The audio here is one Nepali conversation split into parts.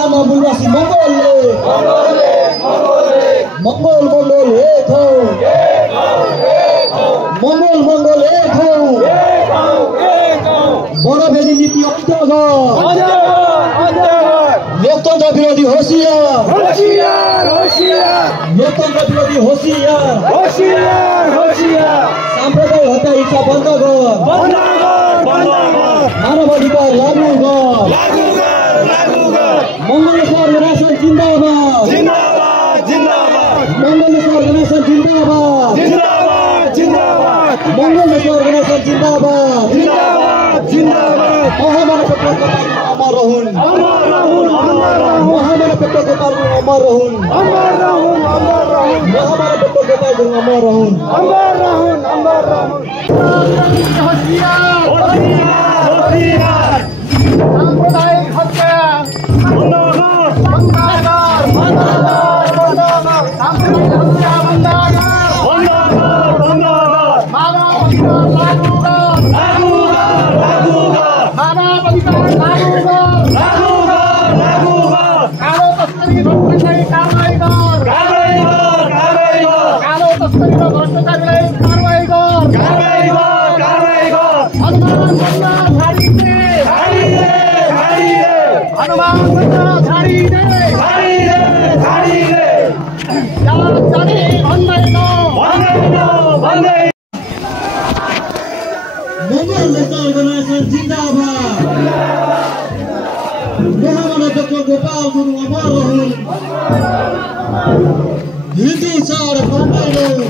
जिल्लामा मूलवासी मङ्गोलले मङ्गोल एक हौ मङ्गोल एक हौ बडभेदी नीति लोकतन्त्र विरोधी होशियार लोकतन्त्र विरोधी होशियार साम्प्रदायिक हत्या हिंसा बन्द गर मानवाधिकार लागू गर मङ्गलेश्वर गणेशन जिन्दाबाद मङ्गलेश्वर गणेशन जिन्दाबाद मङ्गलेश्वर गणेशन जिन्दाबाद महामानव अमर रहून् महामानव गोपाल अमर रहून् महामानव गोपाल अमर रहून् साम्प्रदायिक हत्या मङ्गलेश्वर गणेशन जिन्दाबाद महामानव गोपाल गुरुङ अमर रहून् हिन्दू चाड मान्दैनौँ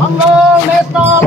हाम्रो अङ्ग हो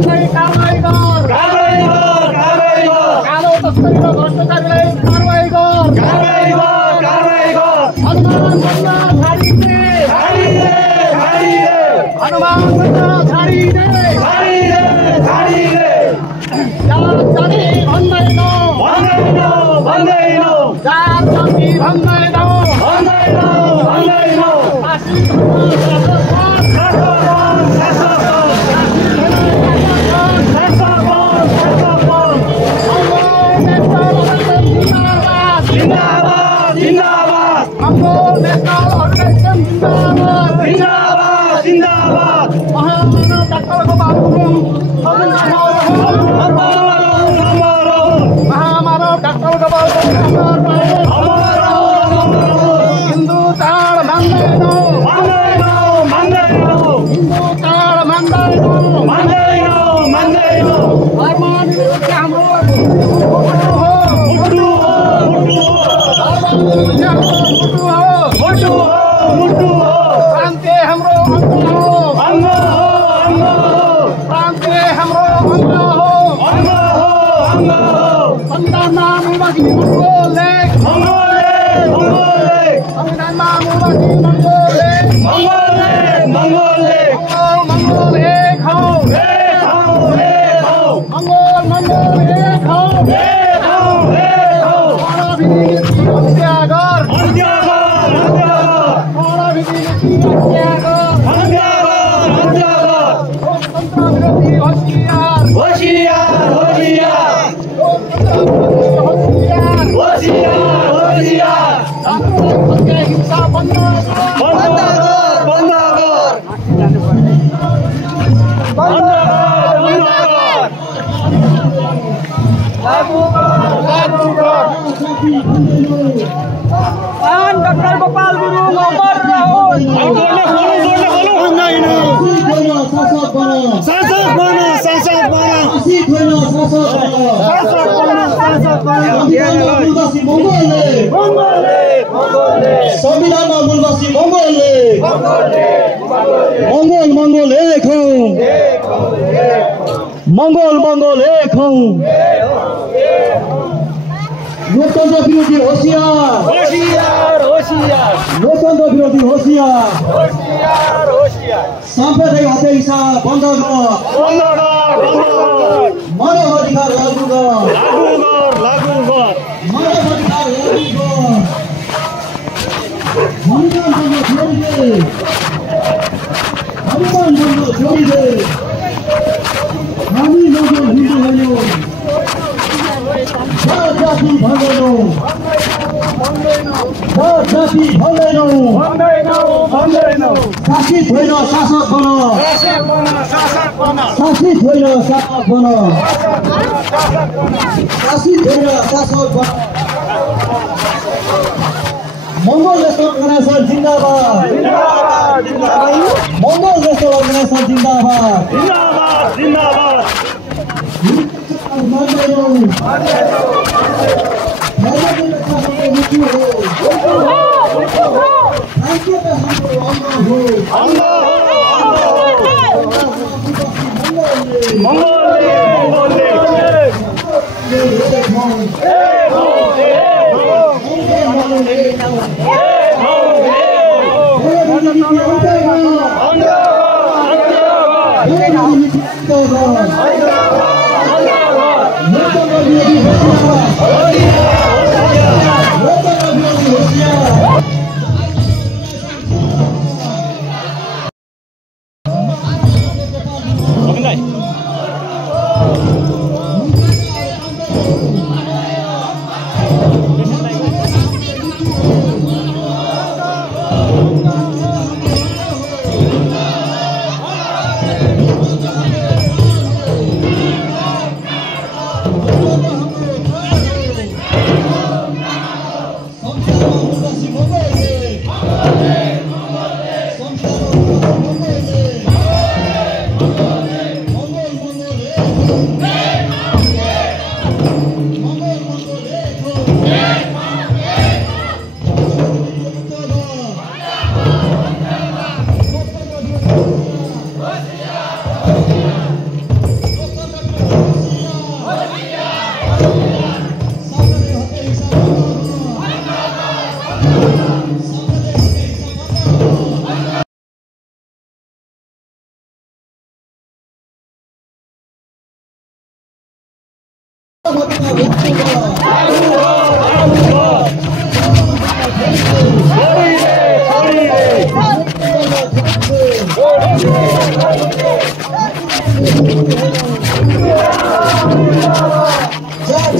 भन्दै कारबाही गर कालो तस्करी र भ्रष्टाचारीलाई कारबाही गर हनुमान बन्न छाडिदे हनुमान बन्न छाडिदे जात जाति भन्दैनौ जात जाति भन्दैनौ डाक्टर गोपाल गुरुङ अमर रहोस्। संविधानमा मूलवासी मङ्गोलले मङ्गोल एक हौं मङ्गोल एक हौं। लोकतन्त्र विरोधी होशियार लोकतन्त्र विरोधी होशियार साम्प्रदायिक हत्या हिंसा बन्द गर मानव अधिकार लागू गर मानव अधिकार लागू गर हनुमान बन्न छोडिदे हामी मङ्गोल हिन्दू होइनौँ जात जाति भन्दैनौँ शासित होइन शासक बन शासित होइन शासक बन मङ्गोल नेशनल अर्गनाइजेसन जिन्दाबाद मङ्गोल नेशनल अर्गनाइजेसन जिन्दाबाद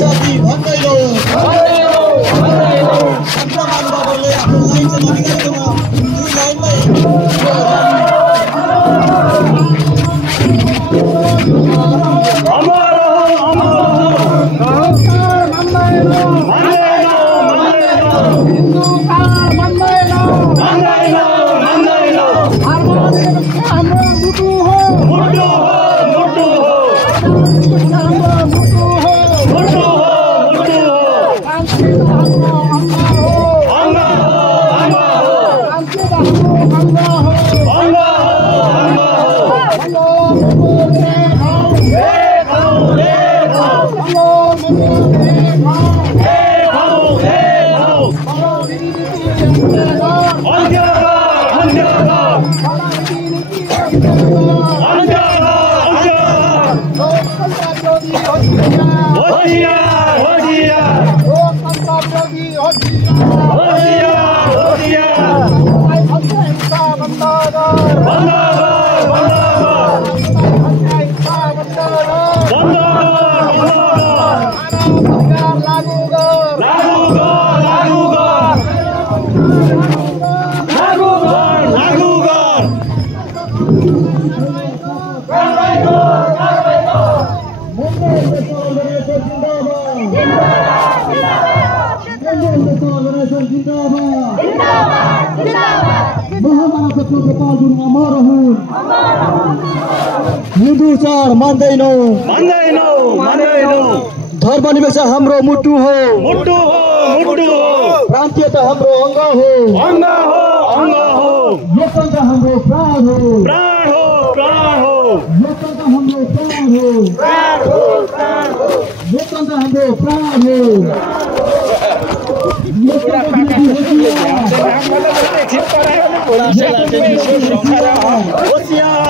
जाति भन्दैनौ सङ्क्रमण बाबुले आफ्नो लाइन चाहिँ नबिगारिकन दुई लाइनमै हिन्दू चाड मान्दैनौ धर्मनिरपेक्ष हाम्रो मुटु हो प्रान्तीयता हाम्रो अङ्ग हो लोकतन्त्र हाम्रो प्राण हो लोकतन्त्र हाम्रो प्राण हो होशियार